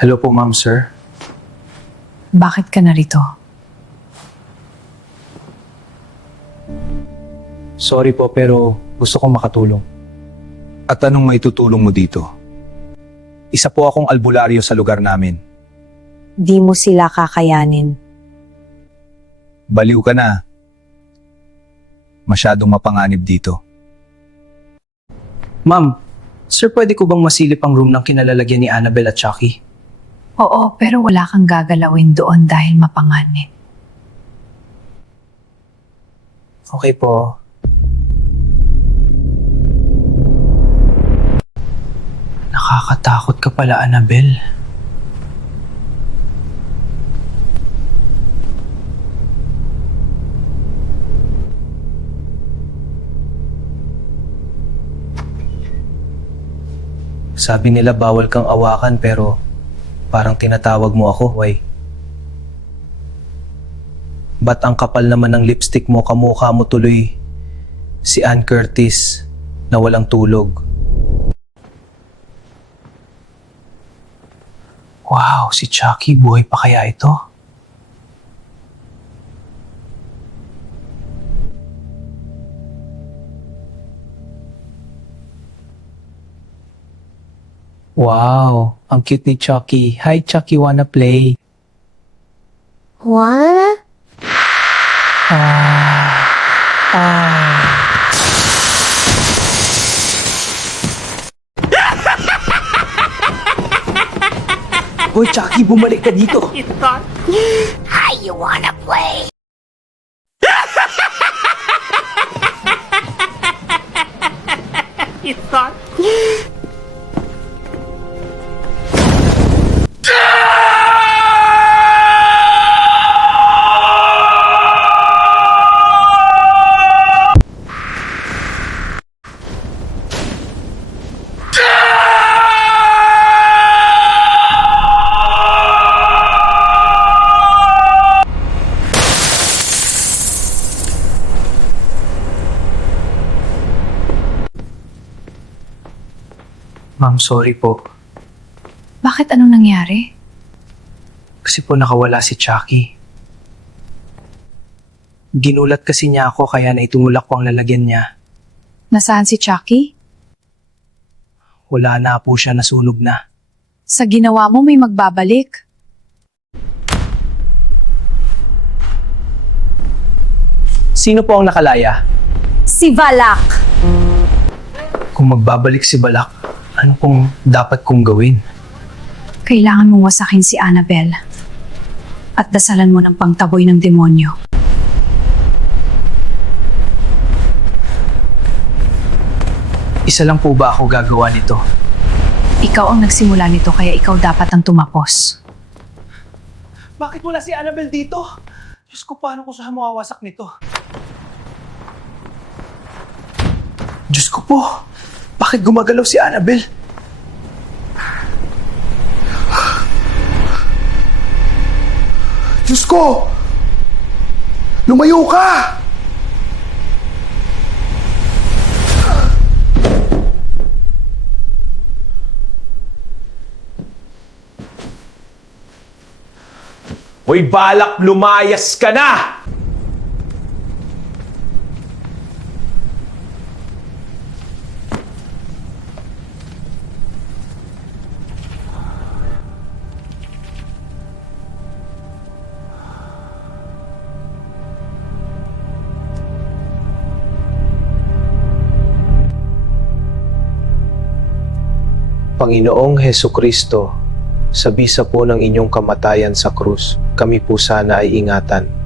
Hello po, ma'am, sir. Bakit ka narito? Sorry po, pero gusto kong makatulong. At anong maitutulong mo dito? Isa po akong albularyo sa lugar namin. Di mo sila kakayanin. Baliw ka na. Masyadong mapanganib dito. Ma'am, sir, pwede ko bang masilip ang room ng kinalalagyan ni Annabelle at Chucky? Oo, pero wala kang gagalawin doon dahil mapanganib. Okay po. Nakakatakot ka pala, Annabelle. Sabi nila bawal kang awakan pero parang tinatawag mo ako, why? Ba't ang kapal naman ng lipstick mo, kamukha mo tuloy si Ann Curtis na walang tulog? Wow, si Chucky, buhay pa kaya ito? Wow, ang cute ni Chucky. Hi, Chucky, wanna play? What? Hoy, Chucky, bumalik ka dito. Hi, you wanna play? Ma'am, sorry po. Bakit anong nangyari? Kasi po nakawala si Chucky. Ginulat kasi niya ako kaya naitulak ko ang lalagyan niya. Nasaan si Chucky? Wala na po siya, nasunog na. Sa ginawa mo may magbabalik. Sino po ang nakalaya? Si Valak! Kung magbabalik si Balak, ano pong dapat kong gawin? Kailangan mong wasakin si Annabelle. At dasalan mo ng pangtaboy ng demonyo. Isa lang po ba ako gagawa nito? Ikaw ang nagsimula nito kaya ikaw dapat ang tumapos. Bakit wala si Annabelle dito? Diyos ko, paano ko siya mawawasak nito? Diyos ko po, bakit gumagalaw si Annabelle? Diyos ko! Lumayo ka! Hoy Balak, lumayas ka na! Panginoong Hesukristo, sa bisa po ng inyong kamatayan sa krus, kami po sana ay ingatan.